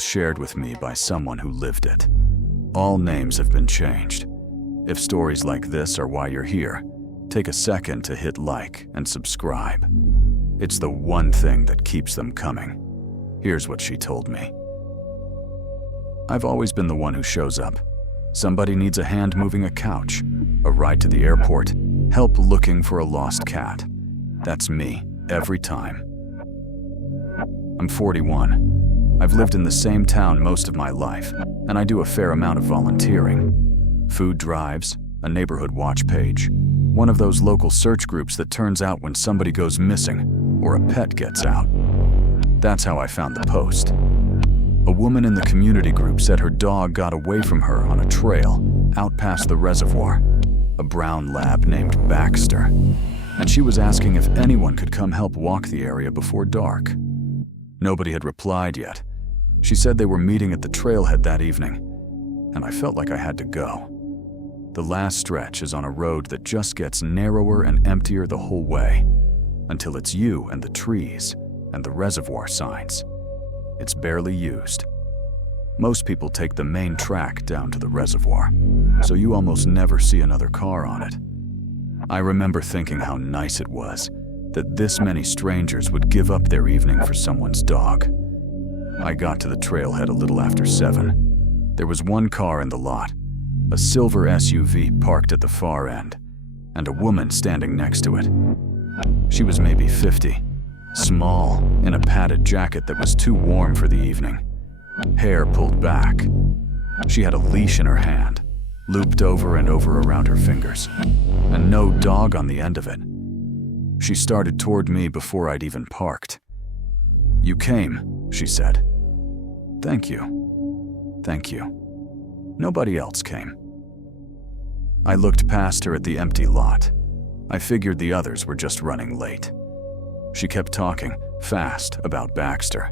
was shared with me by someone who lived it. All names have been changed. If stories like this are why you're here, take a second to hit like and subscribe. It's the one thing that keeps them coming. Here's what she told me. I've always been the one who shows up. Somebody needs a hand moving a couch, a ride to the airport, help looking for a lost cat. That's me, every time. I'm 41. I've lived in the same town most of my life, and I do a fair amount of volunteering. Food drives, a neighborhood watch page, one of those local search groups that turns out when somebody goes missing or a pet gets out. That's how I found the post. A woman in the community group said her dog got away from her on a trail out past the reservoir, a brown lab named Baxter, and she was asking if anyone could come help walk the area before dark. Nobody had replied yet. She said they were meeting at the trailhead that evening, and I felt like I had to go. The last stretch is on a road that just gets narrower and emptier the whole way, until it's you and the trees and the reservoir signs. It's barely used. Most people take the main track down to the reservoir, so you almost never see another car on it. I remember thinking how nice it was that this many strangers would give up their evening for someone's dog. I got to the trailhead a little after 7. There was one car in the lot, a silver SUV parked at the far end, and a woman standing next to it. She was maybe 50, small, in a padded jacket that was too warm for the evening, hair pulled back. She had a leash in her hand, looped over and over around her fingers, and no dog on the end of it. She started toward me before I'd even parked. "You came," she said. "Thank you. Thank you." Nobody else came. I looked past her at the empty lot. I figured the others were just running late. She kept talking, fast, about Baxter,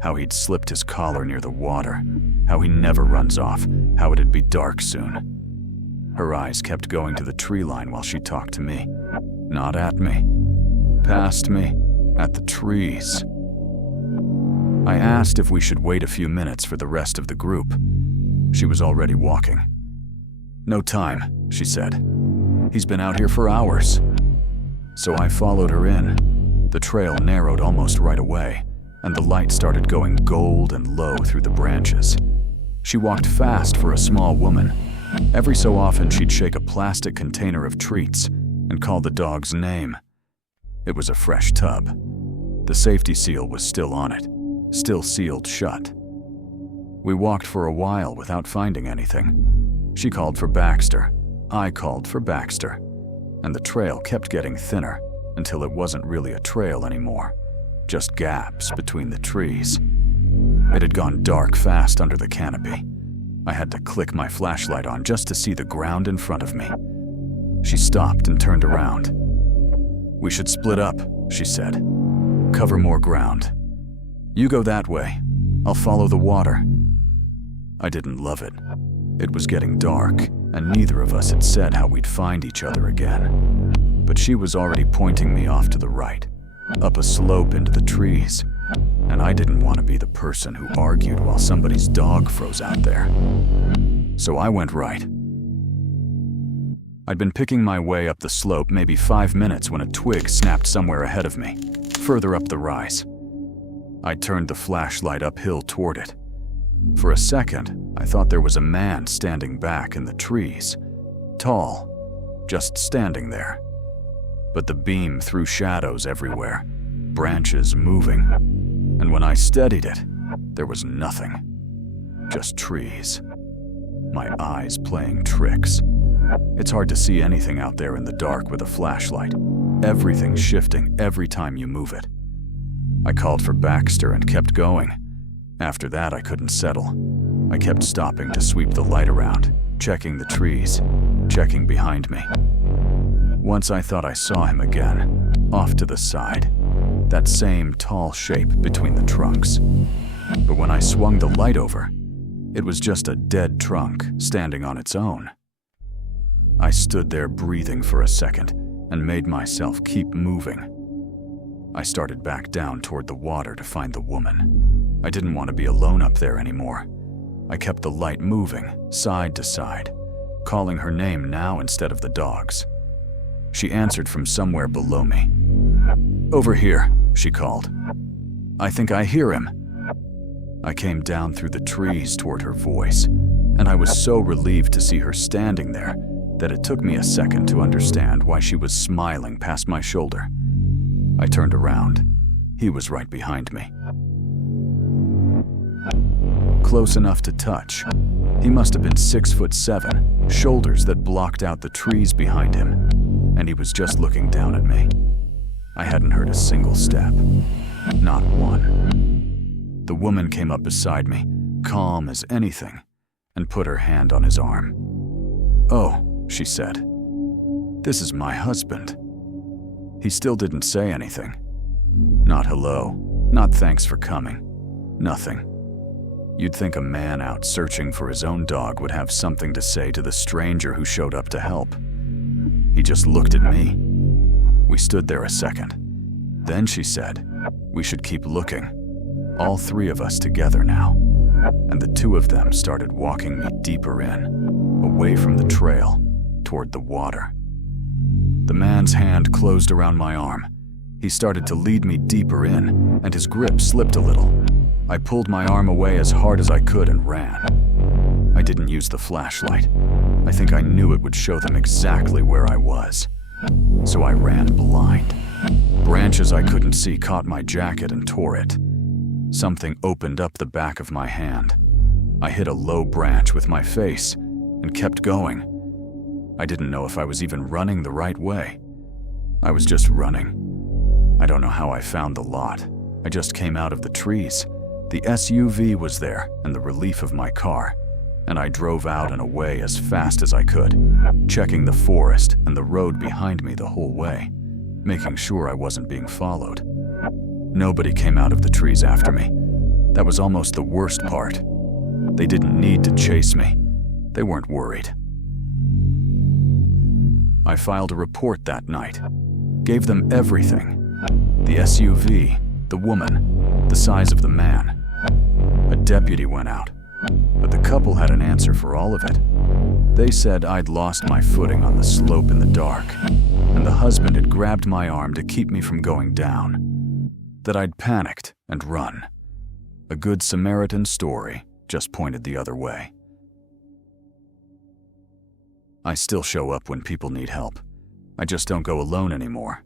how he'd slipped his collar near the water, how he never runs off, how it'd be dark soon. Her eyes kept going to the tree line while she talked to me. Not at me. Past me. At the trees. I asked if we should wait a few minutes for the rest of the group. She was already walking. "No time," she said. "He's been out here for hours." So I followed her in. The trail narrowed almost right away, and the light started going gold and low through the branches. She walked fast for a small woman. Every so often she'd shake a plastic container of treats and call the dog's name. It was a fresh tub. The safety seal was still on it, still sealed shut. We walked for a while without finding anything. She called for Baxter. I called for Baxter. And the trail kept getting thinner until it wasn't really a trail anymore, just gaps between the trees. It had gone dark fast under the canopy. I had to click my flashlight on just to see the ground in front of me. She stopped and turned around. "We should split up," she said. "Cover more ground. You go that way. I'll follow the water." I didn't love it. It was getting dark, and neither of us had said how we'd find each other again. But she was already pointing me off to the right, up a slope into the trees, and I didn't want to be the person who argued while somebody's dog froze out there. So I went right. I'd been picking my way up the slope maybe 5 minutes when a twig snapped somewhere ahead of me, further up the rise. I turned the flashlight uphill toward it. For a second, I thought there was a man standing back in the trees, tall, just standing there. But the beam threw shadows everywhere, branches moving, and when I steadied it, there was nothing. Just trees. My eyes playing tricks. It's hard to see anything out there in the dark with a flashlight. Everything's shifting every time you move it. I called for Baxter and kept going. After that, I couldn't settle. I kept stopping to sweep the light around, checking the trees, checking behind me. Once I thought I saw him again, off to the side, that same tall shape between the trunks. But when I swung the light over, it was just a dead trunk standing on its own. I stood there breathing for a second and made myself keep moving. I started back down toward the water to find the woman. I didn't want to be alone up there anymore. I kept the light moving, side to side, calling her name now instead of the dog's. She answered from somewhere below me. "Over here," she called. "I think I hear him." I came down through the trees toward her voice, and I was so relieved to see her standing there that it took me a second to understand why she was smiling past my shoulder. I turned around. He was right behind me. Close enough to touch. He must have been 6'7", shoulders that blocked out the trees behind him, and he was just looking down at me. I hadn't heard a single step. Not one. The woman came up beside me, calm as anything, and put her hand on his arm. "Oh," she said. "This is my husband." He still didn't say anything. Not hello, not thanks for coming, nothing. You'd think a man out searching for his own dog would have something to say to the stranger who showed up to help. He just looked at me. We stood there a second. Then she said, "We should keep looking. All three of us together now." And the two of them started walking me deeper in, away from the trail, toward the water. The man's hand closed around my arm. He started to lead me deeper in, and his grip slipped a little. I pulled my arm away as hard as I could and ran. I didn't use the flashlight. I think I knew it would show them exactly where I was. So I ran blind. Branches I couldn't see caught my jacket and tore it. Something opened up the back of my hand. I hit a low branch with my face and kept going. I didn't know if I was even running the right way. I was just running. I don't know how I found the lot. I just came out of the trees. The SUV was there and the relief of my car, and I drove out and away as fast as I could, checking the forest and the road behind me the whole way, making sure I wasn't being followed. Nobody came out of the trees after me. That was almost the worst part. They didn't need to chase me. They weren't worried. I filed a report that night. Gave them everything. The SUV, the woman, the size of the man. A deputy went out, but the couple had an answer for all of it. They said I'd lost my footing on the slope in the dark, and the husband had grabbed my arm to keep me from going down. That I'd panicked and run. A good Samaritan story, just pointed the other way. I still show up when people need help. I just don't go alone anymore.